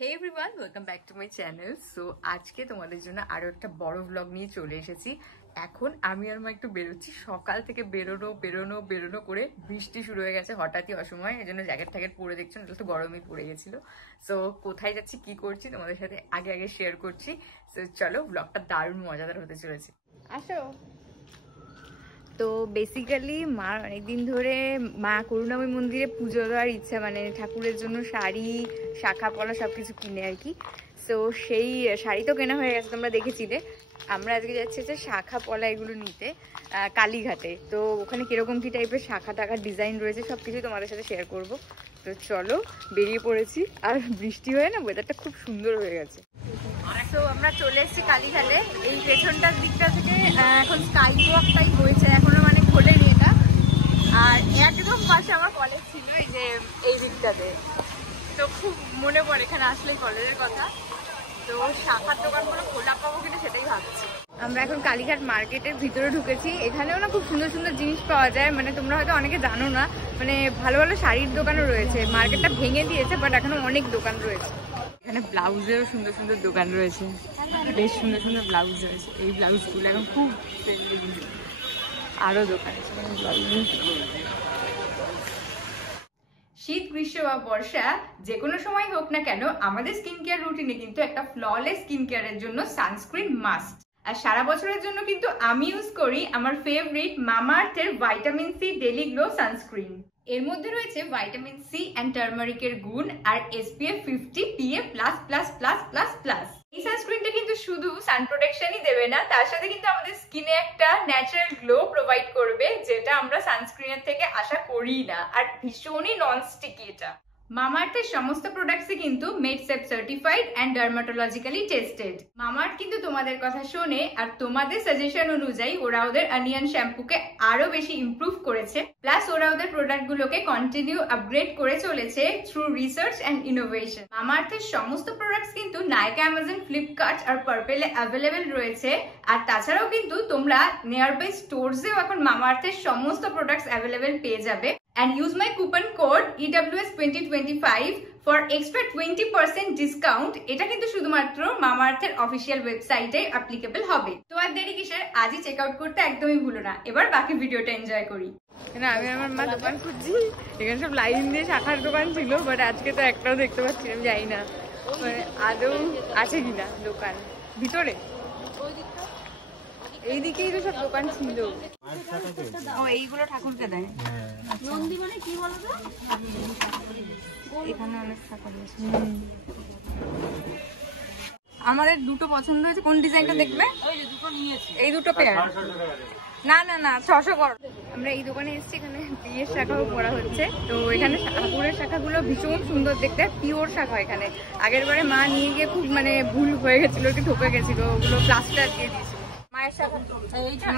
Hey everyone, welcome back to my channel. So আজকে তোমাদের জন্য আরো একটা বড় ব্লগ নিয়ে চলে এসেছি। এখন আমি আর মা একটু বেরোচ্ছি। সকাল থেকে বেরোনো করে বৃষ্টি শুরু হয়ে গেছে হঠাৎই অসময়ে। এজন্য জ্যাকেট ট্যাকেট পরে দেখছো, নাহলে তো গরমই পড়ে গেছিল। সো কোথায় যাচ্ছি কি করছি তোমাদের সাথে আগে শেয়ার করছি। সো চলো, ব্লগটা দারুণ মজাদার হতে চলেছে। আসো। তো বেসিক্যালি মা অনেকদিন ধরে মা করুণাময়ী মন্দিরে পুজো দেওয়ার ইচ্ছা, মানে ঠাকুরের জন্য শাড়ি শাখা পলা সবকিছু কিনে আর কি। সো সেই শাড়ি তো কেনা হয়ে গেছে, তোমরা দেখেছিলে। আমরা আজকে যাচ্ছি যে শাখা পলা এগুলো নিতে কালীঘাটে। তো ওখানে কিরকম কি টাইপের শাখা টাকার ডিজাইন রয়েছে সবকিছু তোমাদের সাথে শেয়ার করব। তো চলো, বেরিয়ে পড়েছি। আর বৃষ্টি হয়ে না ওয়েদারটা খুব সুন্দর হয়ে গেছে। তো আমরা চলে এসেছি কালীঘাটে। এই পেছনটার দিকটা থেকে এখন স্কাই ওয়াকটাই হয়েছে, এখনো মানে খোলেনি এটা। আর একদম পাশে আমার কলেজ ছিল এই যে এই দিকটাতে। তো খুব মনে পড়ে এখানে আসলেই কলেজের কথা। তো শাখার দোকানগুলো খোলা পাবো কিনা সেটাই ভাবছি। আমরা এখন কালীঘাট মার্কেটের ভিতরে ঢুকেছি। এখানেও না খুব সুন্দর সুন্দর জিনিস পাওয়া যায়, মানে তোমরা হয়তো অনেকে জানো না, মানে ভালো ভালো শাড়ির দোকানও রয়েছে। মার্কেটটা ভেঙে দিয়েছে, বাট এখনো অনেক দোকান রয়েছে। এখানে ব্লাউজেরও সুন্দর সুন্দর দোকান রয়েছে, বেশ সুন্দর সুন্দর ব্লাউজ রয়েছে। এই ব্লাউজগুলো এখন খুব আরো দোকান আছে ব্লাউজ। শীত, গ্রীষ্ম বা বর্ষা যে কোনো সময় হোক না কেন, আমাদের স্কিন কেয়ার রুটিনে কিন্তু একটা ফ্ললেস স্কিন কেয়ারের জন্য সানস্ক্রিন মাস্ট। আর সারা বছরের জন্য কিন্তু আমি ইউজ করি আমার ফেভারিট মামাআর্থের vitamin C daily glow sunscreen. এর মধ্যে রয়েছে ভাইটামিন সি এন্ড টার্মারিকের গুণ আর SPF 50 PA+++++। এই সানস্ক্রিনটা কিন্তু শুধু সান প্রোটেকশনই দেবে না, তার সাথে কিন্তু আমাদের স্কিনে একটা ন্যাচারাল গ্লো প্রোভাইড করবে, যেটা আমরা সানস্ক্রিনের থেকে আশা করি না। আর ভীষণই নন স্টিকি এটা। মামাআর্থের সমস্ত প্রোডাক্টসই কিন্তু Made Safe certified and dermatologically tested. Mamaearth কিন্তু তোমাদের কথা শোনে, আর তোমাদের সাজেশন অনুযায়ী ওরা ওদের অনিয়ন শ্যাম্পুকে আরো বেশি ইমপ্রুভ করেছে। প্লাস ওরা ওদের প্রোডাক্টগুলোকে কন্টিনিউ আপগ্রেড করে চলেছে থ্রু রিসার্চ এন্ড ইনোভেশন। মামাআর্থের সমস্ত প্রোডাক্টস কিন্তু নাইকা, অ্যামাজন, ফ্লিপকার্ট আর পার্পেলে অ্যাভেলেবেল রয়েছে। আর তাছাড়াও কিন্তু তোমরা নিয়ার বাই স্টোরসেও এখন মামাআর্থের সমস্ত প্রোডাক্টস অ্যাভেলেবেল পেয়ে যাবে। And use my coupon code EWS2025 for extra 20% discount. এটা কিন্তু শুধুমাত্র মামাআর্থের অফিসিয়াল ওয়েবসাইটে অ্যাপ্লিকেবল হবে। তো আর দেরি কিসের, আজই চেক আউট করতে একদমই ভুলো না। এবার বাকি ভিডিওটা এনজয় করি। না, আমি আমার মা দোকান খুঁজছি। এখানে সব লাইন দিয়ে শাখার দোকান ছিল, বাট আজকে তো একটাও দেখতে পাচ্ছি না, যাই না মানে আদৌ আছে কিনা দোকান ভিতরে। এইদিকেই তো সব দোকান ছিল। ও এইগুলো ঠাকুরকে দেয়। নন্দী মানে কি বলো তো? এখানে অনেক শাখা রয়েছে। আমাদের দুটো পছন্দ হয়েছে। কোন ডিজাইনটা দেখবে? এই দুটো পেয়ার। না 600 করো। আমরা এই দোকানে এসেছি, এখানে বিয়ের শাখাও করা হচ্ছে। তো এখানে ঠাকুরের শাখাগুলো ভীষণ সুন্দর দেখতে, পিওর শাখা। এখানে আগের বারে মা নিয়ে গিয়ে খুব মানে ভুল হয়ে গেছিল, একটু ঠকে গেছিল, ওগুলো প্লাস্টার দিয়ে দিয়েছিল। মায়ের শাখা,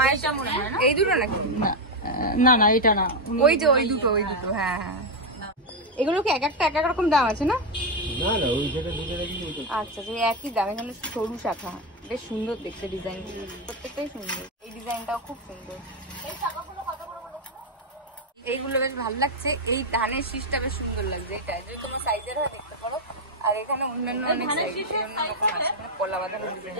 মায়েরটা মনে হয় না এই দুটো নাকি? না এটা না, ওই যে ওই দুটো হ্যাঁ। এগুলো কি এক একটা এক এক রকম দাম আছে না? আচ্ছা, একই দাম। এখানে সরু শাখা, বেশ সুন্দর দেখতে ডিজাইনগুলো, প্রত্যেকটাই সুন্দর। এই ডিজাইনটাও খুব সুন্দর। এইগুলো বেশ ভালো লাগছে। এই ধানের শীষটা বেশ সুন্দর লাগছে। এটা যদি তোমার সাইজের হয় দেখতে পারো। আর এখানে অন্যান্য অনেক কলা বাঁধানো ডিজাইন,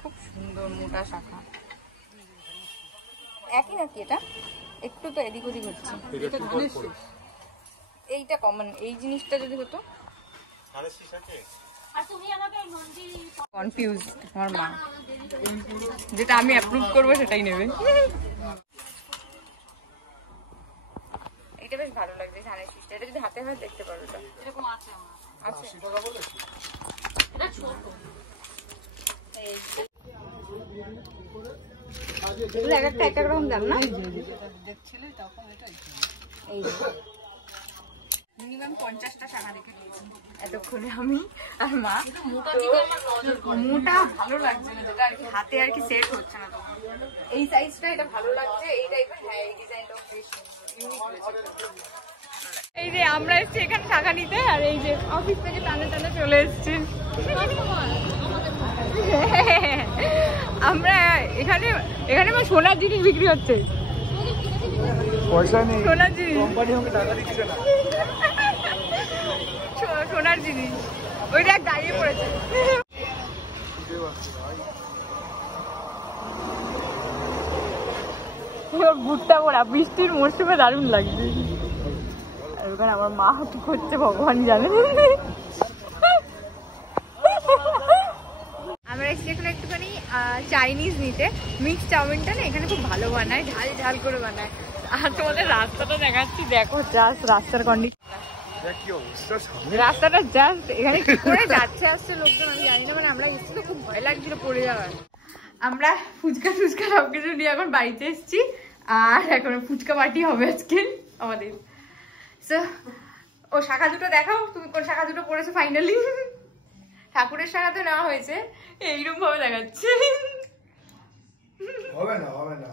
খুব সুন্দর মোটা শাখা। একই নাকি এটা? একটু তো এদিক ওদিক হচ্ছে। এইটা কমন, এই জিনিসটা যদি হতো। কনফিউজ আমার মা, যেটা আমি অ্যাপ্রুভ করবো সেটাই নেবে। এটা বেশ ভালো লাগছে ধানের শীষটা। এটা যদি হাতে হয় দেখতে পারো। এরকম আছে এটা ছোট। এগুলো এক একটা এক এক রকম দাম না? এই মিনিমাম 50টা শাখা রেখে দিয়েছি এতক্ষণে আমি আর মা। মোটা ভালো লাগছে না, যেটা আর কি হাতে আর কি সেট হচ্ছে না। তোমার এই সাইজটা এটা ভালো লাগছে, এই টাইপের। হ্যাঁ, এই ডিজাইনটাও বেশ সুন্দর। এই যে আমরা এসছি এখানে শাখা নিতে, আর এই যে অফিস থেকে টানে চলে এসছি আমরা। এখানে আমার সোনার জিনিস বিক্রি হচ্ছে। পয়সা নেই, সোনার জিনিস কোম্পানি আমাকে টাকা দিচ্ছে না। জিনিস। ওইটা দাঁড়িয়ে পড়েছে। ভুট্টা পোড়া বৃষ্টির মরশুমে দারুণ লাগছে। আর ওখানে আমার মা কি করছে ভগবান জানে। আমরা এসেছি এখন একটুখানি চাইনিজ নিতে। মিক্স চাউমিনটা না এখানে খুব ভালো বানায়, ঝাল ঝাল করে বানায়। আর তোমাদের রাস্তাটা দেখাচ্ছি, দেখো জাস্ট রাস্তার কন্ডিশন। রাস্তাটা জাস্ট এখানে কি করে যাচ্ছে আসছে লোকজন আমি জানি না, মানে আমরা এসেছি তো খুব ভয় লাগছিল পড়ে যাওয়ার। আমরা ফুচকা টুচকা সবকিছু নিয়ে এখন বাড়িতে এসেছি, আর এখন ফুচকা পার্টি হবে আজকে আমাদের। সো ও শাখা দুটো দেখাও, তুমি কোন শাখা দুটো পড়েছো ফাইনালি? ঠাকুরের শাখা তো নেওয়া হয়েছে, এইরকম ভাবে দেখাচ্ছে। হবে না হবে না,